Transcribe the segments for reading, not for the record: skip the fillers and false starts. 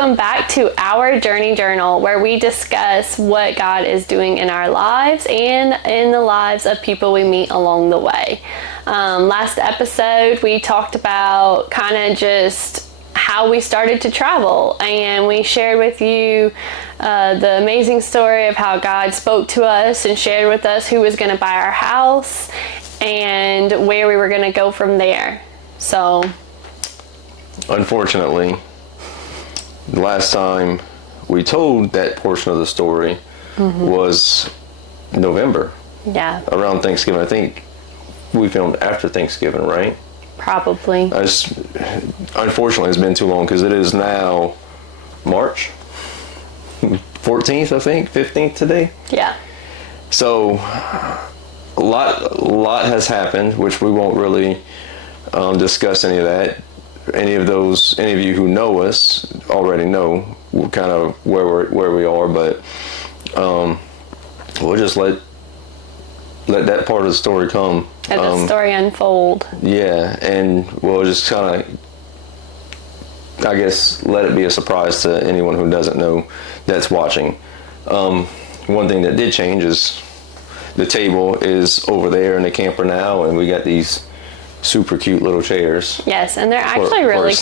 welcome back to our Journey Journal, where we discuss what God is doing in our lives and in the lives of people we meet along the way. Last episode, we talked about kind of just how we started to travel, and we shared with you the amazing story of how God spoke to us and shared with us who was going to buy our house and where we were going to go from there. So, unfortunately, the last time we told that portion of the story was November. Yeah. Around Thanksgiving. I think we filmed after Thanksgiving, right? Probably. Unfortunately, it's been too long because it is now March 14th, I think, 15th today. Yeah. So a lot has happened, which we won't really discuss any of that. Any of you who know us already know kind of where we are, but we'll just let that part of the story come. Let the story unfold. Yeah, and we'll just kind of, I guess, let it be a surprise to anyone who doesn't know that's watching. One thing that did change is the table is over there in the camper now, and we got these super cute little chairs. Yes, and they're actually really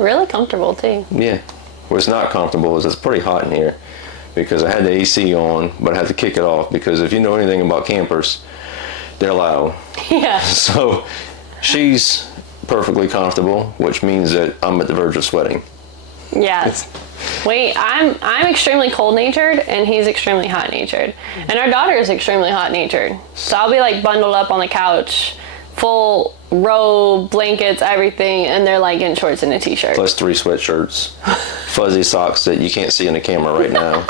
really comfortable too. Yeah. What's not comfortable is it's pretty hot in here because I had the AC on, but I had to kick it off because if you know anything about campers, they're loud. Yeah. So she's perfectly comfortable, which means that I'm at the verge of sweating. Yes. I'm extremely cold-natured, and he's extremely hot-natured. And our daughter is extremely hot-natured. So I'll be like bundled up on the couch, full robe, blankets, everything, and they're like in shorts and a t-shirt. Plus 3 sweatshirts, fuzzy socks that you can't see in the camera right now.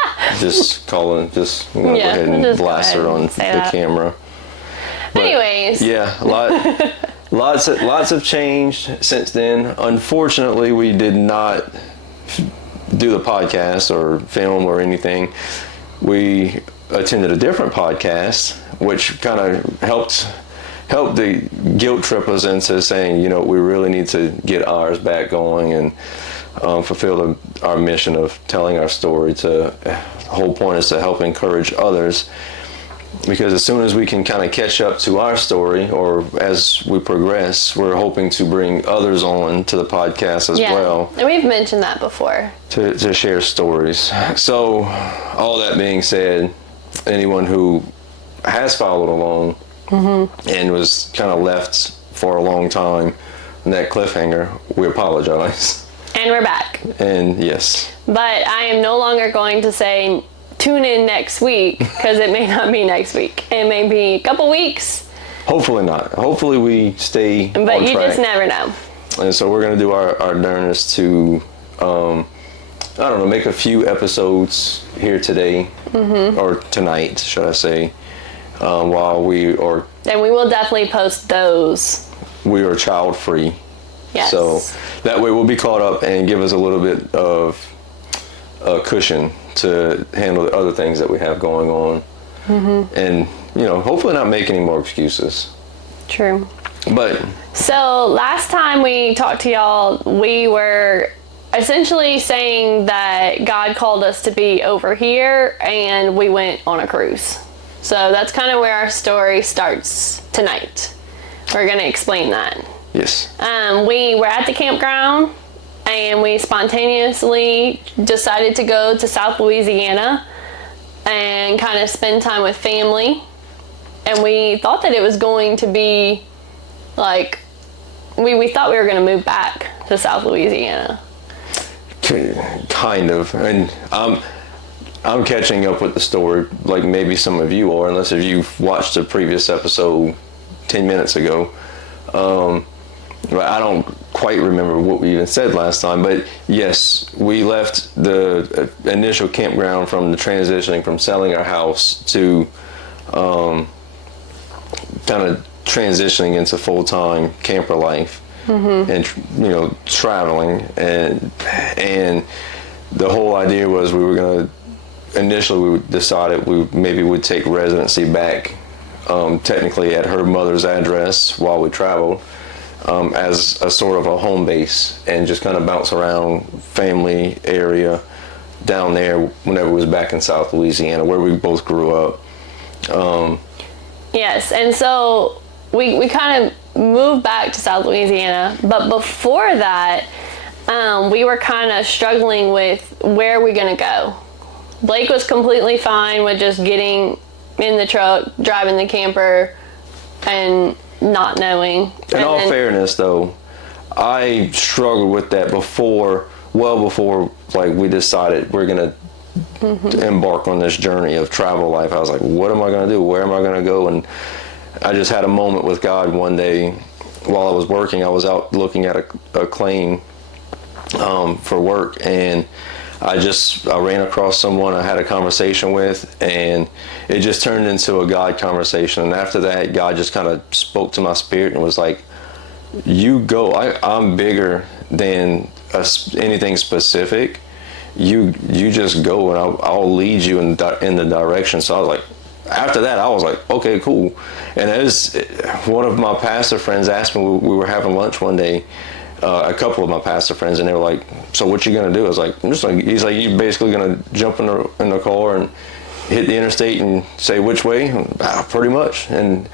Go ahead and blast her on the camera. But, anyways. Yeah, lots have changed since then. Unfortunately, we did not do the podcast or film or anything. We attended a different podcast, which kind of helped the guilt trip us into saying, we really need to get ours back going and fulfill our mission of telling our story. The whole point is to help encourage others, because as soon as we can kind of catch up to our story, or as we progress, we're hoping to bring others on to the podcast as well. And we've mentioned that before. To share stories. So, all that being said, anyone who has followed along and was kind of left for a long time in that cliffhanger, we apologize. And we're back. And yes. But I am no longer going to say tune in next week, because it may not be next week. It may be a couple weeks. Hopefully not. Hopefully we stay on track. But you just never know. And so we're going to do our darndest to, make a few episodes here today, or tonight, should I say, while we are... And we will definitely post those. We are child-free. Yes. So that way we'll be caught up and give us a little bit of a cushion to handle the other things that we have going on. And, hopefully not make any more excuses. True. But... So last time we talked to y'all, we were essentially saying that God called us to be over here, and we went on a cruise. So that's kind of where our story starts tonight. We're going to explain that. Yes. We were at the campground, and we spontaneously decided to go to South Louisiana and kind of spend time with family. And we thought that it was going to be like, we thought we were going to move back to South Louisiana. Kind of. And I'm catching up with the story like maybe some of you are, unless if you've watched the previous episode 10 minutes ago. I don't quite remember what we even said last time, but yes, we left the initial campground from the transitioning from selling our house to kind of transitioning into full-time camper life, and traveling, and the whole idea was initially we decided we maybe would take residency back technically at her mother's address while we traveled. as a sort of a home base, and just kind of bounce around family area down there whenever it was back in South Louisiana, where we both grew up. Yes, and so we kind of moved back to South Louisiana, but before that, we were kind of struggling with where we're going to go. Blake was completely fine with just getting in the truck, driving the camper, and not knowing. In all fairness, though, I struggled with that before like we decided we're going to embark on this journey of travel life. I was like, what am I going to do? Where am I going to go? And I just had a moment with God one day while I was working. I was out looking at a claim for work, and I ran across someone I had a conversation with, and it just turned into a God conversation. And after that, God just kind of spoke to my spirit and was like, you go. I'm bigger than anything specific. You just go, and I'll lead you in the direction. So I was like, after that, I was like, okay, cool. And as one of my pastor friends asked me, we were having lunch one day, a couple of my pastor friends, and they were like, so what you gonna do? I was like, he's like, you basically gonna jump in the car and hit the interstate and say which way? Pretty much. And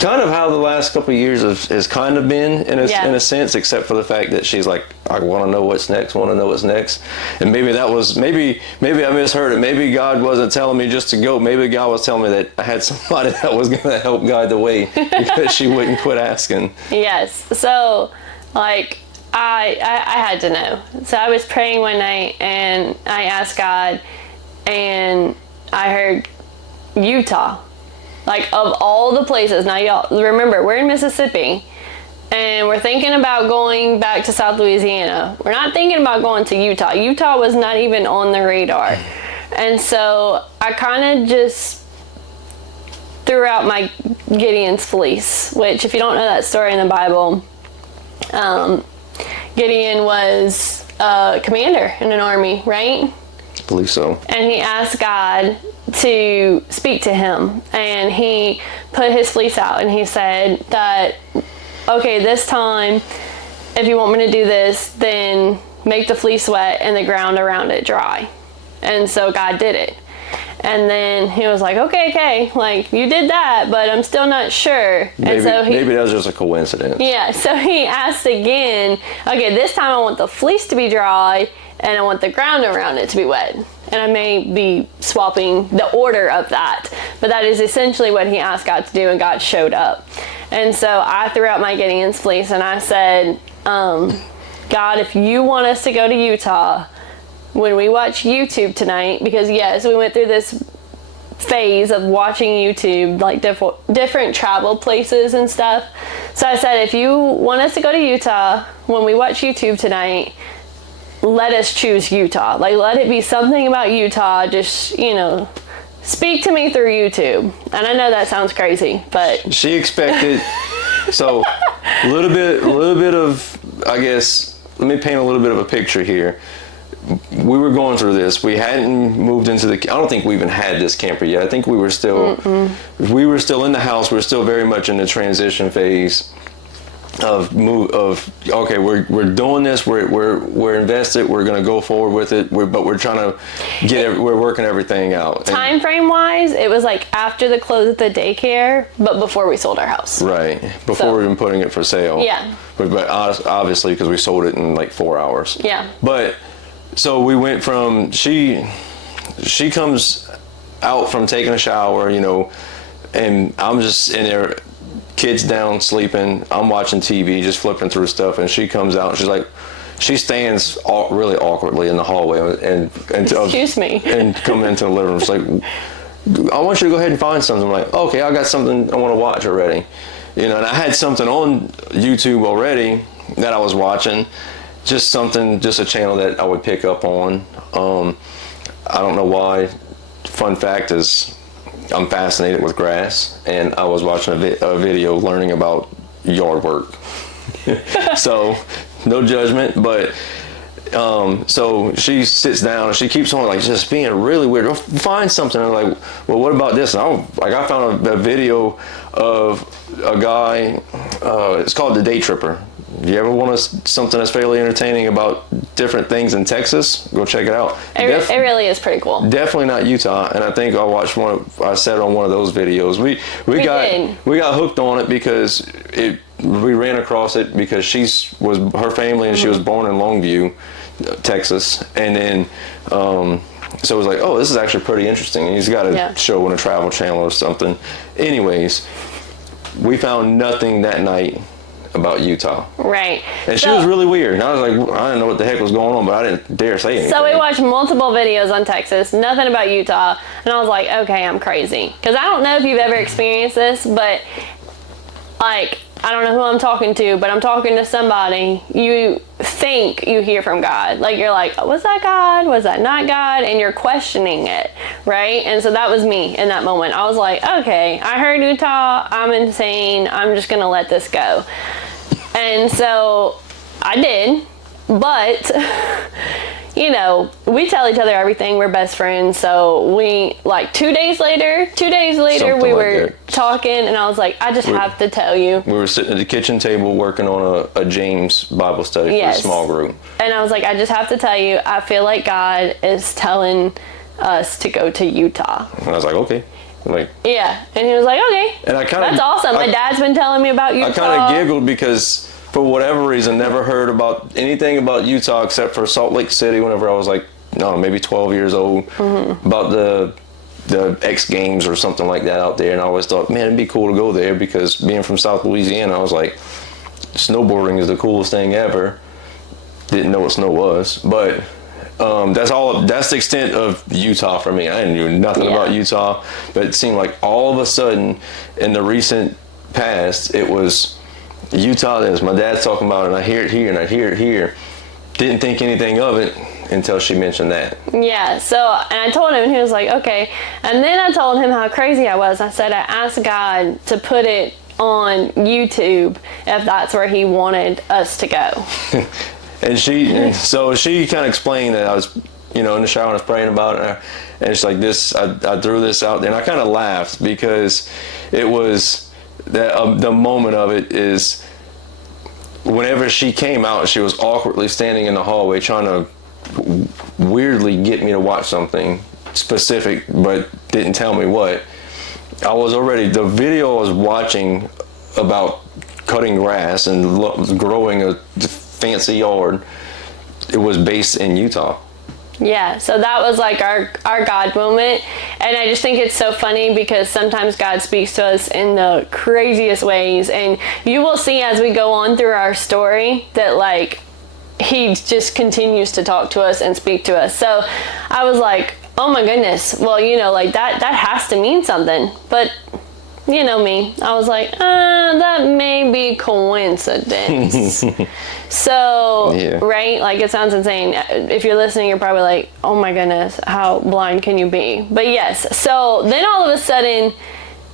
kind of how the last couple of years has kind of been in a sense, except for the fact that she's like, I want to know what's next, and maybe I misheard it. Maybe God wasn't telling me just to go. Maybe God was telling me that I had somebody that was going to help guide the way, because she wouldn't quit asking. Yes. So like I had to know. So I was praying one night, and I asked God, and I heard Utah. Like, of all the places. Now, y'all, remember, we're in Mississippi, and we're thinking about going back to South Louisiana. We're not thinking about going to Utah. Utah was not even on the radar. And so I kind of just threw out my Gideon's fleece, which, if you don't know that story in the Bible, Gideon was a commander in an army, right? I believe so. And he asked God to speak to him, and he put his fleece out, and he said that, okay, this time, if you want me to do this, then make the fleece wet and the ground around it dry. And so God did it. And then he was like, okay, like, you did that, but I'm still not sure. Maybe that was just a coincidence. Yeah, so he asked again, okay, this time I want the fleece to be dry, and I want the ground around it to be wet. And I may be swapping the order of that, but that is essentially what he asked God to do, and God showed up. And so I threw out my Gideon's fleece, and I said, God, if you want us to go to Utah, when we watch YouTube tonight, because yes, we went through this phase of watching YouTube, like different travel places and stuff. So I said, if you want us to go to Utah, when we watch YouTube tonight, let us choose Utah. Like, let it be something about Utah. Just, speak to me through YouTube. And I know that sounds crazy, but she expected. So a little bit of, I guess, let me paint a little bit of a picture here. We were going through this. We hadn't moved into I don't think we even had this camper yet. I think we were still in the house. We were still very much in the transition phase of okay, we're doing this. We're invested. We're going to go forward with it. But we're trying to we're working everything out. Time frame wise, it was like after the close of the daycare, but before we sold our house. Right. Before we were putting it for sale. Yeah. But obviously, because we sold it in like 4 hours. Yeah. But so we went from she comes out from taking a shower, and I'm just in there. Kids down sleeping, I'm watching TV, just flipping through stuff, and she comes out, and she's like, she stands really awkwardly in the hallway and excuse me, and come into the living room. She's like, I want you to go ahead and find something. I'm like, okay, I got something I want to watch already, and I had something on YouTube already that I was watching, just a channel that I would pick up on. I don't know why. Fun fact is, I'm fascinated with grass, and I was watching a video learning about yard work. So, no judgment, but so she sits down and she keeps on like just being really weird. I'll find something. I'm like, well, what about this? And I found a video of a guy It's called The Day Tripper. If you ever want something that's fairly entertaining about different things in Texas, go check it out. It really is pretty cool. Definitely not Utah, and I think I said on one of those videos. We got hooked on it because we ran across it because her family and she was born in Longview, Texas, and then so it was like, oh, this is actually pretty interesting. And he's got a show on a Travel Channel or something. Anyways, we found nothing that night about Utah. Right. And she was really weird. And I was like, I didn't know what the heck was going on, but I didn't dare say anything. So we watched multiple videos on Texas, nothing about Utah. And I was like, okay, I'm crazy. Because I don't know if you've ever experienced this, but like, I don't know who I'm talking to, but I'm talking to somebody. You think you hear from God. Like, you're like, was that God? Was that not God? And you're questioning it, right? And so that was me in that moment. I was like, okay, I heard Utah. I'm insane. I'm just going to let this go. And so I did. But, you know, we tell each other everything. We're best friends. So we, like, 2 days later, we were talking, and I was like, I just have to tell you. We were sitting at the kitchen table working on a James Bible study for a small group. And I was like, I just have to tell you, I feel like God is telling us to go to Utah. And I was like, okay. Yeah. And he was like, okay. And that's awesome. My dad's been telling me about Utah. I kind of giggled because, for whatever reason, never heard about anything about Utah except for Salt Lake City whenever I was like, no, maybe 12 years old, about the X Games or something like that out there. And I always thought, man, it'd be cool to go there because being from South Louisiana, I was like, snowboarding is the coolest thing ever. Didn't know what snow was, but that's the extent of Utah for me. I knew nothing about Utah, but it seemed like all of a sudden in the recent past, it was Utah. This my dad's talking about it, and I hear it here and I hear it here. Didn't think anything of it until she mentioned that. Yeah, so, and I told him, and he was like, okay. And then I told him how crazy I was. I said, I asked God to put it on YouTube if that's where he wanted us to go. And she kind of explained that I was, in the shower and I was praying about it, and it's like this, I threw this out there, and I kind of laughed because it was that the moment of it is whenever she came out, she was awkwardly standing in the hallway trying to weirdly get me to watch something specific, but didn't tell me what. The video I was watching about cutting grass and growing a fancy yard, it was based in Utah. Yeah, so that was like our God moment. And I just think it's so funny because sometimes God speaks to us in the craziest ways. And you will see as we go on through our story that like he just continues to talk to us and speak to us. So I was like, oh my goodness, well, like that has to mean something. But you know me, I was like, that may be coincidence. So, right? Like, it sounds insane. If you're listening, you're probably like, oh my goodness, how blind can you be? But yes, so then all of a sudden,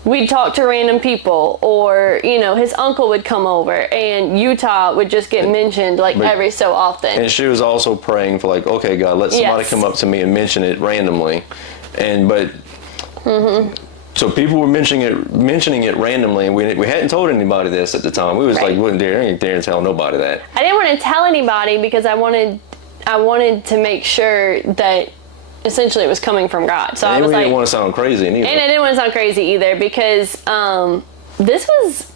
we'd talk to random people, or, his uncle would come over, and Utah would just get mentioned, every so often. And she was also praying for, okay, God, let somebody come up to me and mention it randomly. So people were mentioning it randomly, and we hadn't told anybody this at the time. We was wouldn't dare tell nobody that. I didn't want to tell anybody because I wanted to make sure that essentially it was coming from God. So I was didn't want to sound crazy either. And I didn't want to sound crazy either because this was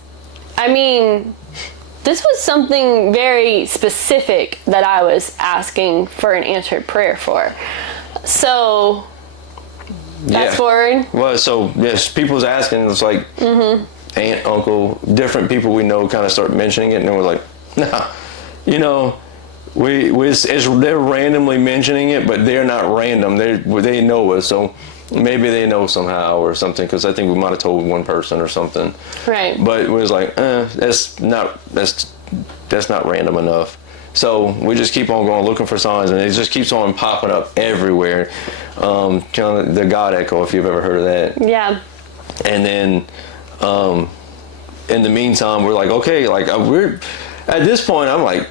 something very specific that I was asking for an answered prayer for. So fast forward. Well, so yes, people was asking. It's like aunt, uncle, different people we know kind of start mentioning it, and then we're like, nah, they're randomly mentioning it, but they're not random. They know us, so maybe they know somehow or something. Because I think we might have told one person or something. Right. But it was like, that's not random enough. So we just keep on going, looking for signs, and it just keeps on popping up everywhere. Kind of the God echo, if you've ever heard of that. Yeah. And then, in the meantime, we're like, okay, we're at this point. I'm like,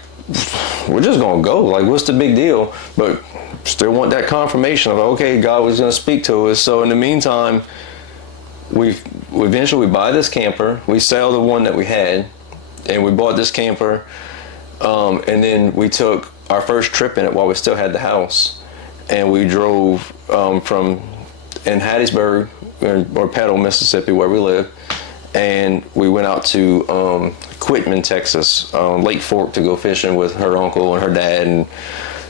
we're just gonna go. Like, what's the big deal? But still want that confirmation of, okay, God was gonna speak to us. So in the meantime, we eventually buy this camper. We sell the one that we had. and we bought this camper, and then we took our first trip in it while we still had the house, and we drove from in Hattiesburg or Petal, Mississippi, where we live, and we went out to Quitman, Texas, Lake Fork, to go fishing with her uncle and her dad and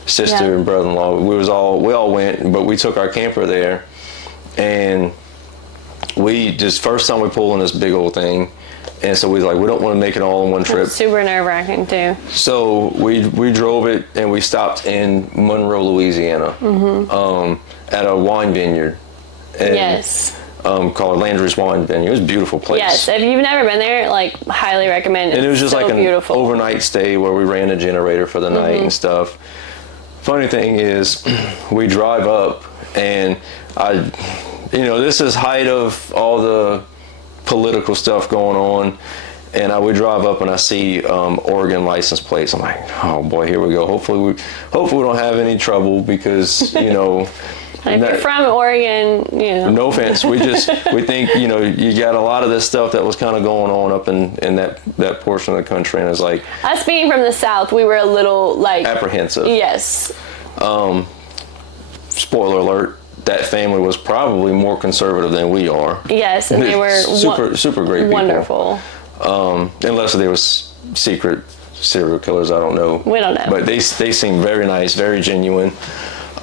sister and brother-in-law. We all went, but we took our camper there, and we just first time we pulled in this big old thing, and so we don't want to make it all in one trip. It's super nerve-wracking too. So we drove it, and we stopped in Monroe, Louisiana, at a wine vineyard. Yes. Called Landry's Wine Vineyard. It was a beautiful place. Yes, if you've never been there, highly recommend it. And it was just so an beautiful overnight stay where we ran a generator for the night and stuff. Funny thing is, we drive up, and this is height of all the political stuff going on, and we drive up and I see Oregon license plates. I'm like, oh boy, here we go. Hopefully we don't have any trouble, because if you're from Oregon, no offense, we think you got a lot of this stuff that was kind of going on up in that portion of the country, and it's like, us being from the South, we were a little apprehensive. Yes. Spoiler alert, that family was probably more conservative than we are. Yes, and they were super great people. Wonderful. Unless there was secret serial killers, I don't know. We don't know. But they seem very nice, very genuine.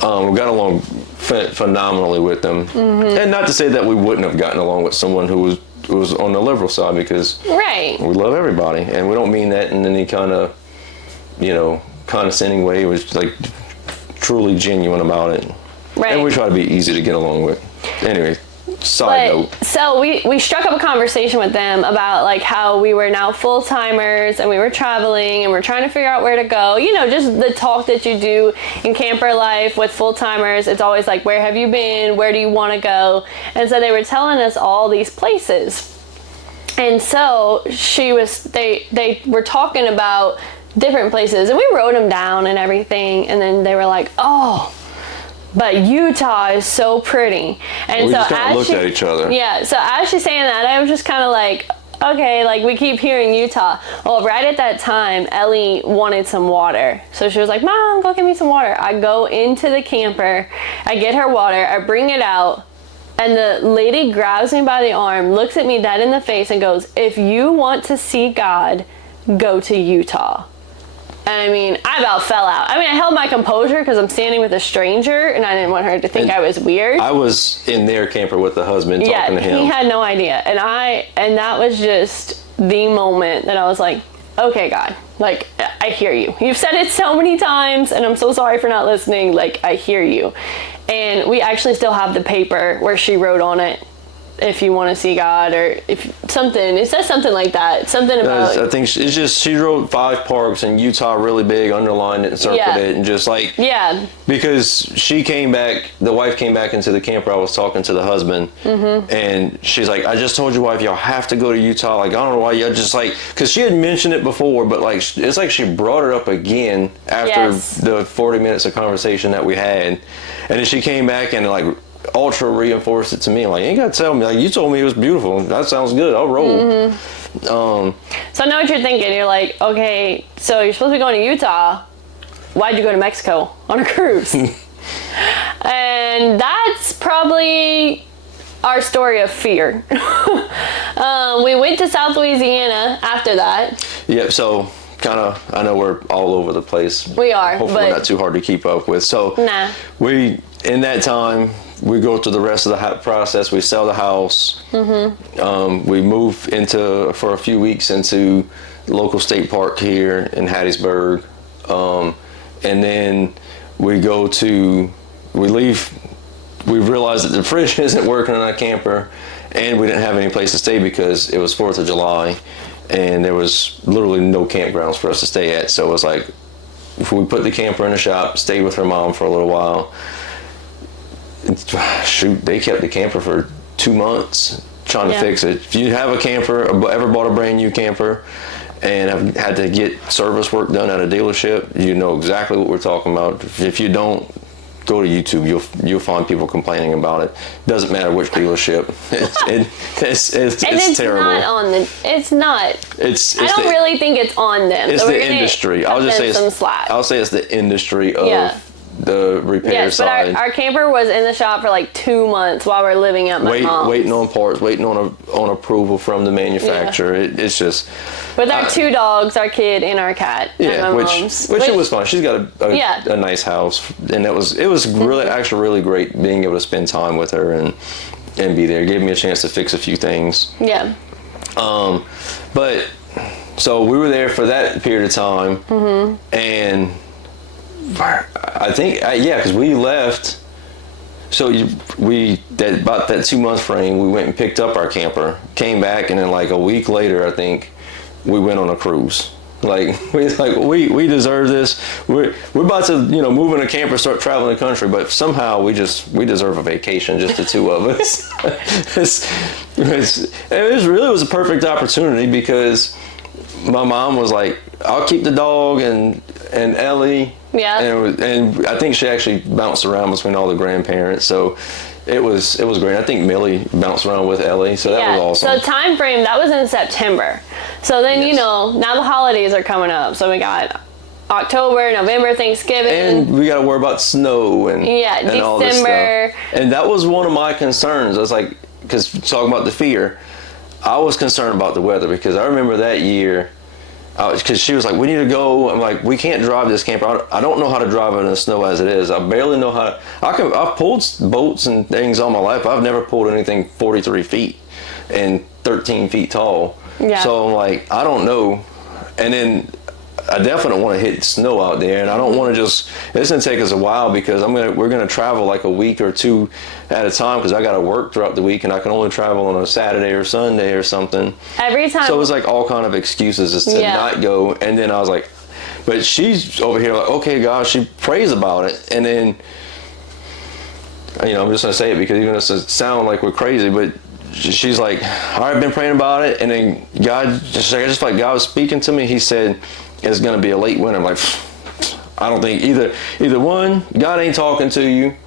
We got along phenomenally with them, and not to say that we wouldn't have gotten along with someone who was on the liberal side, because we love everybody, and we don't mean that in any kind of condescending way. It was truly genuine about it, and we try to be easy to get along with. Anyway, side note. So we struck up a conversation with them about how we were now full-timers, and we were traveling, and we're trying to figure out where to go. Just the talk that you do in camper life with full-timers. It's always where have you been? Where do you want to go? And so they were telling us all these places. And so they were talking about different places, and we wrote them down and everything. And then they were like, oh, but Utah is so pretty. And we so just kind of looked at each other. Yeah, so as she's saying that, I was just kind of okay, we keep hearing Utah. Well, right at that time, Ellie wanted some water. So she was like, Mom, go get me some water. I go into the camper, I get her water, I bring it out, and the lady grabs me by the arm, looks at me dead in the face, and goes, if you want to see God, go to Utah. And I about fell out. I held my composure because I'm standing with a stranger, and I didn't want her to think I was weird. I was in their camper with the husband talking to him. He had no idea. And that was just the moment that I was like, okay, God, I hear you. You've said it so many times, and I'm so sorry for not listening. I hear you. And we actually still have the paper where she wrote on it, if you want to see God, or if something, it says something like that. Something about. I think it's just, she wrote 5 parks in Utah really big, underlined it and circled it, and just because she came back, the wife came back into the camper. I was talking to the husband, and she's like, I just told your wife, y'all have to go to Utah. I don't know why y'all just because she had mentioned it before, but it's like she brought it up again after the 40 minutes of conversation that we had. And then she came back and ultra reinforced it to me. You ain't gotta tell me. You told me it was beautiful. That sounds good. I'll roll. So I know what you're thinking. You're like, okay, so you're supposed to be going to Utah. Why'd you go to Mexico on a cruise? And that's probably our story of fear. We went to South Louisiana after that. Yeah, so I know we're all over the place. We are. Hopefully not too hard to keep up with. So in that time, we go through the rest of the process. We sell the house. We move for a few weeks into the local state park here in Hattiesburg. And then we leave. We realized that the fridge isn't working in our camper, and we didn't have any place to stay because it was 4th of July, and there was literally no campgrounds for us to stay at. So it was like, if we put the camper in the shop, stayed with her mom for a little while. Shoot, they kept the camper for 2 months trying to fix it. If you have a camper, ever bought a brand new camper, and have had to get service work done at a dealership, you know exactly what we're talking about. If you don't, go to YouTube, you'll find people complaining about it. Doesn't matter which dealership. It's terrible. It's not. I don't really think it's on them. It's the industry. I'll say it's the industry of the repair side. But our camper was in the shop for like 2 months while we're living at my mom's. Waiting on parts, waiting on approval from the manufacturer. It's just with our 2 dogs, our kid, and our cat. Yeah, at my mom's. Which it was fun. She's got a nice house, and it was really actually really great being able to spend time with her and be there. It gave me a chance to fix a few things. Yeah. But so we were there for that period of time, and I think because we left. So about that 2 month frame, we went and picked up our camper, came back, and then like a week later, I think we went on a cruise. We deserve this. We're about to move in a camper, start traveling the country, but somehow we deserve a vacation, just the 2 of us. It really was a perfect opportunity because my mom was like, "I'll keep the dog and Ellie." Yeah. And I think she actually bounced around between all the grandparents, so it was great. I think Millie bounced around with Ellie, so that was awesome. So time frame, that was in September. So then now the holidays are coming up. So we got October, November, Thanksgiving, and we got to worry about snow and December. All this stuff. And that was one of my concerns. I was like, because talking about the fear, I was concerned about the weather because I remember that year. Because she was like, "We need to go." I'm like, "We can't drive this camper. I don't know how to drive it in the snow as it is. I barely know how to. I've pulled boats and things all my life. I've never pulled anything 43 feet and 13 feet tall. Yeah. So I'm like, I don't know. And then I definitely don't want to hit snow out there, and I don't want to just. It's gonna take us a while because we're gonna travel like a week or 2 at a time because I got to work throughout the week, and I can only travel on a Saturday or Sunday or something. Every time. So it was like all kind of excuses as to not go, and then I was like, but she's over here like, okay, God, she prays about it, and then I'm just gonna say it because even if it sound like we're crazy, but. She's like, all right, I've been praying about it, and then God, just like God was speaking to me, He said it's going to be a late winter. I'm like, I don't think either one, God ain't talking to you,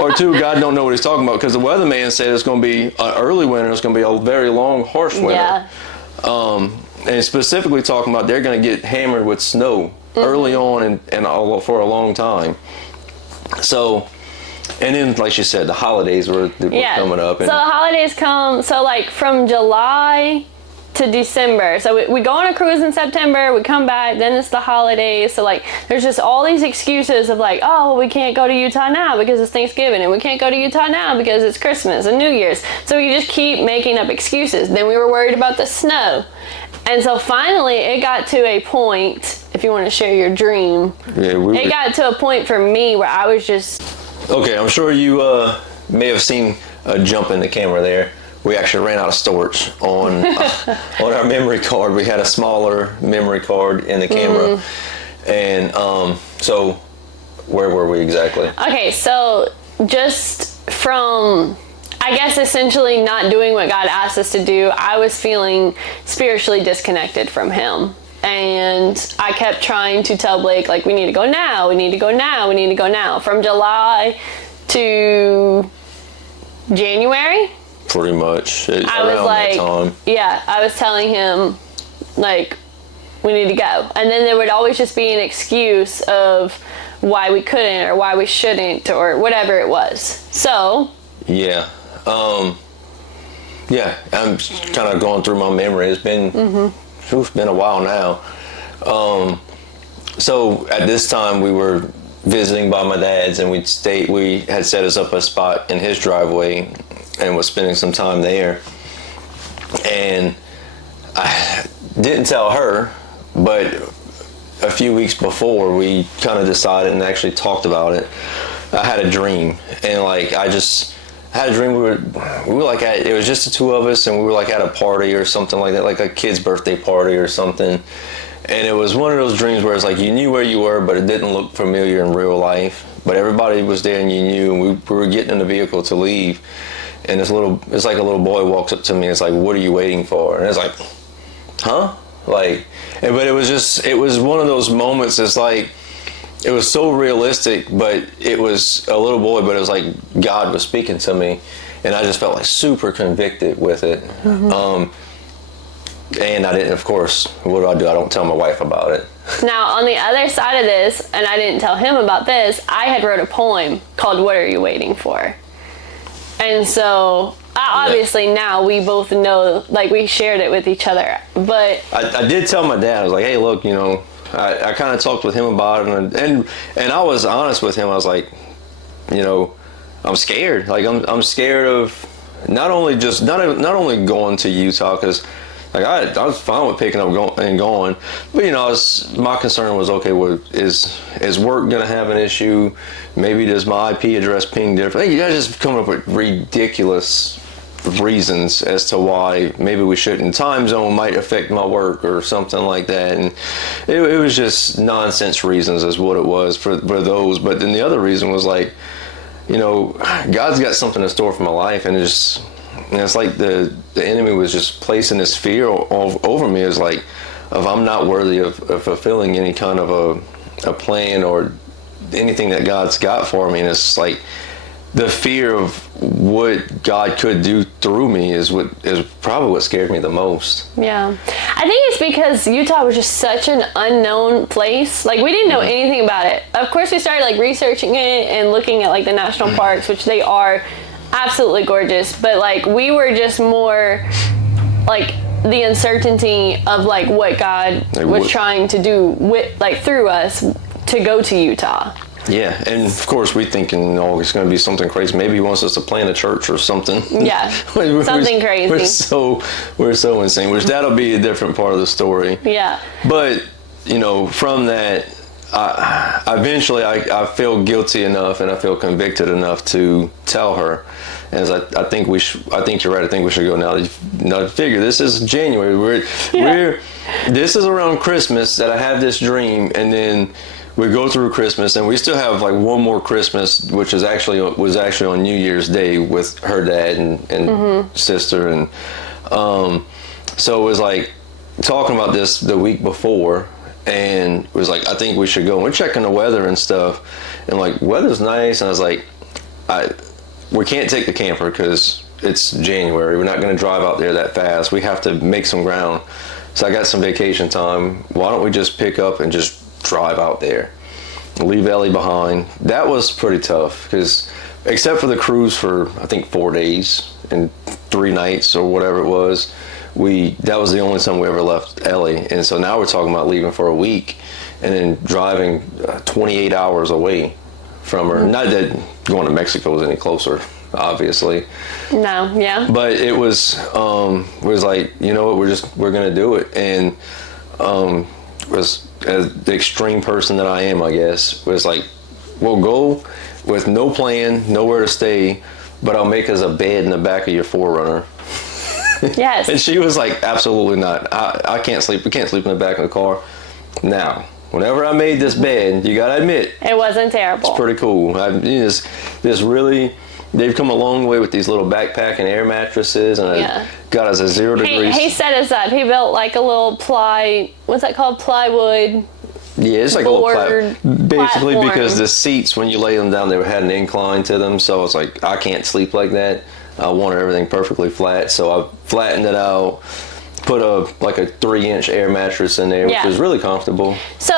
or 2, God don't know what He's talking about because the weatherman said it's going to be an early winter. It's going to be a very long, harsh winter. Yeah. And specifically talking about they're going to get hammered with snow early on and for a long time. So. And then, like you said, the holidays were coming up. So the holidays come, from July to December. So we go on a cruise in September, we come back, then it's the holidays. So there's just all these excuses of we can't go to Utah now because it's Thanksgiving, and we can't go to Utah now because it's Christmas and New Year's. So you just keep making up excuses. Then we were worried about the snow. And so finally it got to a point, if you want to share your dream, it got to a point for me where I was just... Okay, I'm sure you may have seen a jump in the camera there. We actually ran out of storage on our memory card. We had a smaller memory card in the camera. And so where were we exactly? Okay, so just from, I guess, essentially not doing what God asked us to do, I was feeling spiritually disconnected from Him. And I kept trying to tell Blake, we need to go now, we need to go now, we need to go now. From July to January. Pretty much. I was like, I was telling him, we need to go. And then there would always just be an excuse of why we couldn't or why we shouldn't or whatever it was. So. Yeah. I'm kind of going through my memory. It's been... It's been a while now. So at this time we were visiting by my dad's, and we had set us up a spot in his driveway and was spending some time there. And I didn't tell her, but a few weeks before we kind of decided and actually talked about it. I had a dream, and I had a dream we were it was just the 2 of us, and we were at a party or something like that, like a kid's birthday party or something. And it was one of those dreams where it's you knew where you were, but it didn't look familiar in real life. But everybody was there and you knew, and we were getting in the vehicle to leave. And it's like a little boy walks up to me and it's what are you waiting for? And it's huh? But it was one of those moments. It's it was so realistic, but it was a little boy, but it was like God was speaking to me, and I just felt like super convicted with it. Mm-hmm. And I didn't, of course, what do? I don't tell my wife about it. Now, on the other side of this, and I didn't tell him about this, I had wrote a poem called What Are You Waiting For? And so, obviously now we both know, like, we shared it with each other, but... I did tell my dad, I was like, hey, look, I kind of talked with him about it, and I was honest with him. I was like, I'm scared. Like, I'm scared of not only going to Utah, because like I was fine with picking up and going, but my concern was, okay, well, is work gonna have an issue? Maybe does my IP address ping different? You guys just come up with ridiculous reasons as to why maybe we shouldn't. Time zone might affect my work or something like that, and it was just nonsense reasons is what it was for those. But then the other reason was like, God's got something in store for my life, and it's like the enemy was just placing this fear over me, as like, if I'm not worthy of fulfilling any kind of a plan or anything that God's got for me. And it's like the fear of what God could do through me is probably what scared me the most. Yeah. I think it's because Utah was just such an unknown place. Like, we didn't know anything about it. Of course, we started like researching it and looking at like the national parks, which they are absolutely gorgeous, but like we were just more like the uncertainty of like what God was trying to do with, like, through us to go to Utah. Yeah, and of course we're thinking, it's going to be something crazy. Maybe he wants us to plant a church or something. Yeah, something crazy. We're so insane, which that'll be a different part of the story. Yeah. But, from that, I feel guilty enough and I feel convicted enough to tell her. As I think I think you're right. I think we should go now. Now figure, this is January. This is around Christmas that I have this dream, and then we go through Christmas, and we still have like one more Christmas, which was actually on New Year's Day with her dad and sister, and so it was like talking about this the week before, and it was like, I think we should go. And we're checking the weather and stuff, and like, weather's nice, and I was like, we can't take the camper because it's January. We're not going to drive out there that fast. We have to make some ground. So I got some vacation time. Why don't we just pick up and just drive out there? Leave Ellie behind. That was pretty tough because, except for the cruise for, I think, 4 days and 3 nights or whatever it was, that was the only time we ever left Ellie. And so now we're talking about leaving for a week and then driving 28 hours away from her. Not that going to Mexico was any closer, obviously. No, yeah. But it was like, what, we're gonna do it. And was, as the extreme person that I am, I guess, was like, we'll go with no plan, nowhere to stay, but I'll make us a bed in the back of your 4Runner. Yes. And she was like, absolutely not. I can't sleep. We can't sleep in the back of the car. Now, whenever I made this bed, you gotta admit, it wasn't terrible. It's pretty cool. They've come a long way with these little backpack and air mattresses, and I got us a 0 degrees. He set us up. He built like a little what's that called? Plywood. Yeah, it's like a little basically platform. Because the seats, when you lay them down, they had an incline to them, so it's like, I can't sleep like that. I wanted everything perfectly flat, so I flattened it out. Put a 3-inch air mattress in there, which was really comfortable. So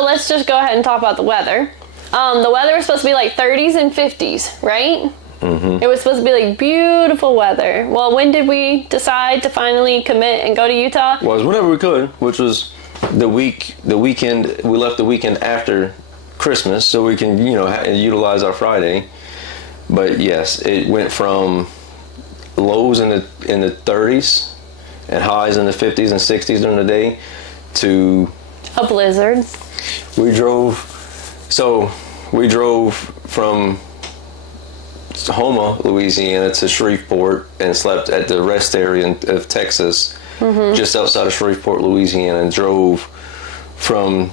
let's just go ahead and talk about the weather. The weather was supposed to be like 30s and 50s, right? Mm-hmm. It was supposed to be like beautiful weather. Well, when did we decide to finally commit and go to Utah? Well, it was whenever we could, which was the weekend. We left the weekend after Christmas, so we can utilize our Friday. But yes, it went from lows in the 30s. And highs in the 50s and 60s during the day to a blizzard. We drove from Houma, Louisiana to Shreveport and slept at the rest area of Texas, just outside of Shreveport, Louisiana, and drove from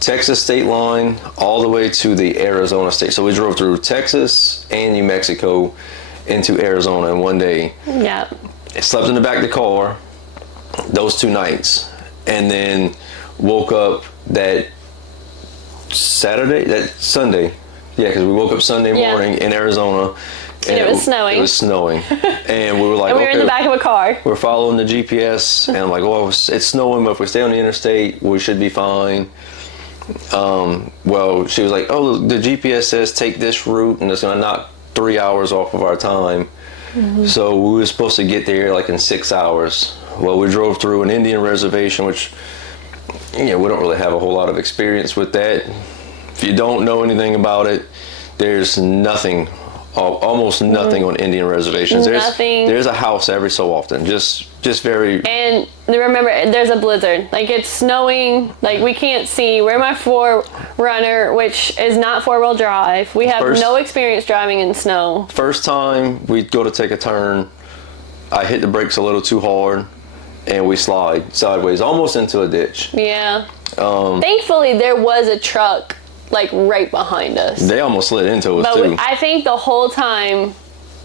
Texas state line all the way to the Arizona state. So we drove through Texas and New Mexico into Arizona in one day. Yeah. Slept in the back of the car those 2 nights, and then woke up that Sunday. Yeah, because we woke up Sunday morning in Arizona. And it was snowing. It was snowing. And we were like, and we were in the back of a car. We're following the GPS. And I'm like, well, it's snowing, but if we stay on the interstate, we should be fine. Well, she was like, oh, the GPS says take this route, and it's going to knock 3 hours off of our time. Mm-hmm. So we were supposed to get there like in 6 hours. Well, we drove through an Indian reservation, which, we don't really have a whole lot of experience with that. If you don't know anything about it, there's nothing, almost nothing on Indian reservations. There's a house every so often, just very. And remember, there's a blizzard. Like, it's snowing. Like, we can't see. We're my 4Runner, which is not 4-wheel drive. We have no experience driving in snow. First time we go to take a turn, I hit the brakes a little too hard, and we slide sideways, almost into a ditch. Yeah. Thankfully, there was a truck like right behind us. They almost slid into us too. I think the whole time.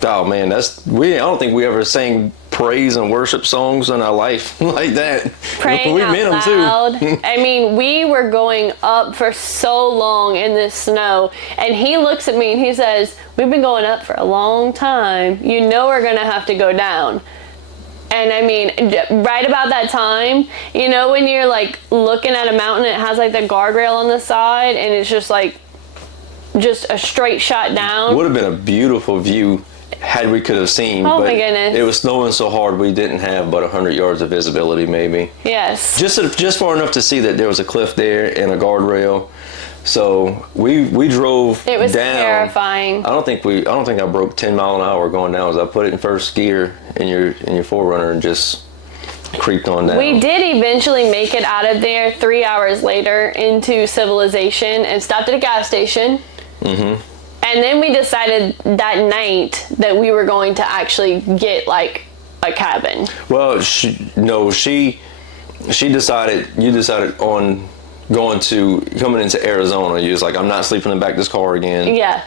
Oh man, I don't think we ever sang praise and worship songs in our life like that. Praying we out meant loud. them too. I mean, we were going up for so long in this snow, and he looks at me and he says, "We've been going up for a long time. You know we're gonna have to go down." And I mean, right about that time, when you're like looking at a mountain, it has like the guardrail on the side, and it's just like, just a straight shot down. Would have been a beautiful view had we could have seen. Oh my goodness. It was snowing so hard we didn't have but 100 yards of visibility maybe. Yes. Just far enough to see that there was a cliff there and a guardrail. So we drove down. It was terrifying. I don't think I broke 10 mile an hour going down. I put it in first gear in your 4Runner and just creeped on down. We did eventually make it out of there 3 hours later into civilization and stopped at a gas station. Mm-hmm. And then we decided that night that we were going to actually get like a cabin. Well, you decided on coming into Arizona. You was like, I'm not sleeping in the back of this car again. Yeah.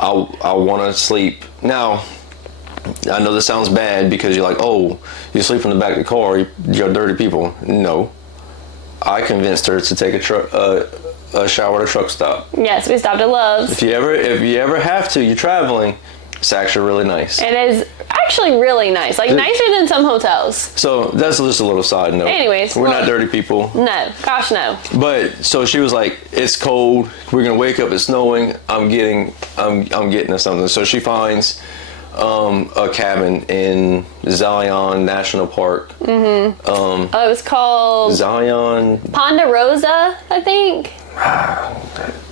I want to sleep. Now, I know this sounds bad because you're like, oh, you sleep in the back of the car, you're dirty people. No. I convinced her to take a shower at a truck stop. Yes, we stopped at Love's. If you ever have to, you're traveling, it's actually really nice. It is actually really nice. Like, nicer than some hotels. So, that's just a little side note. Anyways. We're not dirty people. No. Gosh, no. But, so she was like, it's cold. We're going to wake up, it's snowing. I'm getting us something. So, she finds a cabin in Zion National Park. Mm-hmm. It was called... Zion... Ponderosa, I think.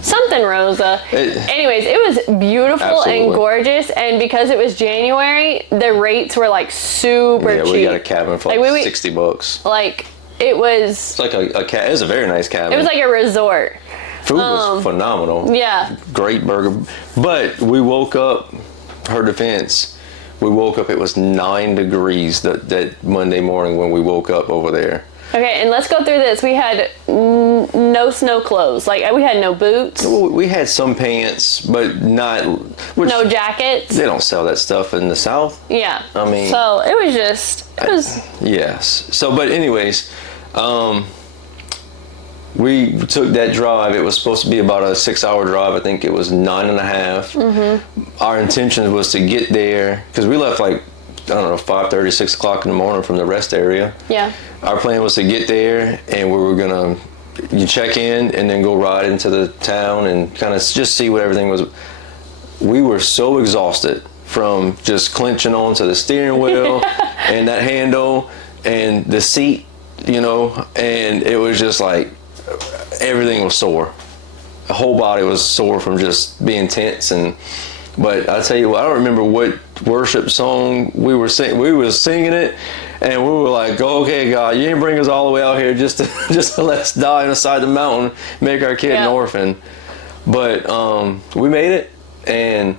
Something Rosa. Anyways, it was beautiful Absolutely. And gorgeous, and because it was January, the rates were like super cheap. We got a cabin for like $60. Like, it was... It's like it was a very nice cabin. It was like a resort. Food was phenomenal. Yeah. Great burger. But we woke up, her defense, it was 9 degrees that Monday morning when we woke up over there. Okay, and let's go through this. We had no snow clothes. Like, we had no boots. We had some pants, but not... No jackets. They don't sell that stuff in the South. Yeah. I mean... So, it was... Yes. So, but anyways, we took that drive. It was supposed to be about a 6-hour drive. I think it was 9.5. Mm-hmm. Our intention was to get there, because we left like, I don't know, 5:30, 6 o'clock in the morning from the rest area. Yeah. Our plan was to get there, and we were going to check in and then go ride into the town and kind of just see what everything was. We were so exhausted from just clenching onto the steering wheel and that handle and the seat, and it was just like everything was sore. The whole body was sore from just being tense. But I tell you what, I don't remember what worship song we were singing. We were singing it, and we were like, "Okay, God, you didn't bring us all the way out here just to let us die on the side of the mountain, make our kid an orphan." But we made it, and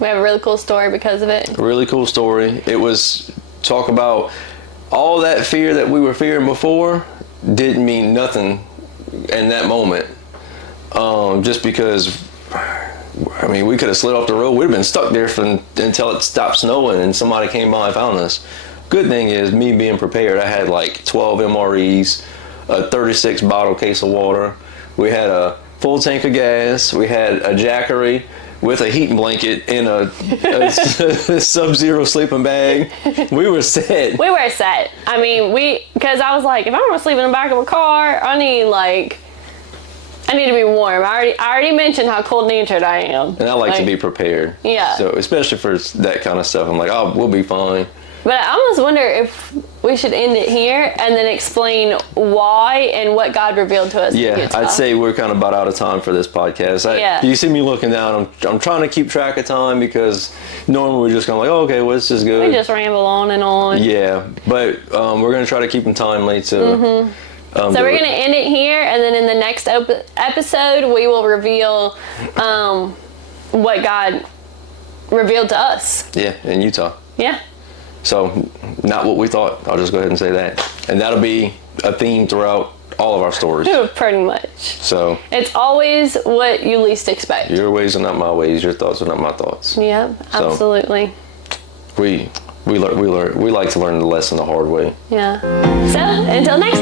we have a really cool story because of it. A really cool story. It was talk about all that fear that we were fearing before didn't mean nothing in that moment, just because. I mean, we could have slid off the road. We'd have been stuck there until it stopped snowing and somebody came by and found us. Good thing is, me being prepared, I had like 12 MREs, a 36 bottle case of water. We had a full tank of gas. We had a Jackery with a heating blanket in a sub-zero sleeping bag. We were set. We were set. I mean, because I was like, if I'm going to sleep in the back of a car, I need to be warm. I already mentioned how cold-natured I am. And I like to be prepared. Yeah. So, especially for that kind of stuff, I'm like, oh, we'll be fine. But I almost wonder if we should end it here and then explain why and what God revealed to us. Yeah, I'd say we're kind of about out of time for this podcast. You see me looking down. I'm trying to keep track of time because normally we're just going like, oh, okay, well, this is good. We just ramble on and on. Yeah, but we're going to try to keep them timely. So we're going to end it here, and then in the next episode, we will reveal what God revealed to us. Yeah, in Utah. Yeah. So, not what we thought. I'll just go ahead and say that. And that'll be a theme throughout all of our stories. Pretty much. So, it's always what you least expect. Your ways are not my ways. Your thoughts are not my thoughts. Yeah, absolutely. So, we like to learn the lesson the hard way. Yeah. So, until next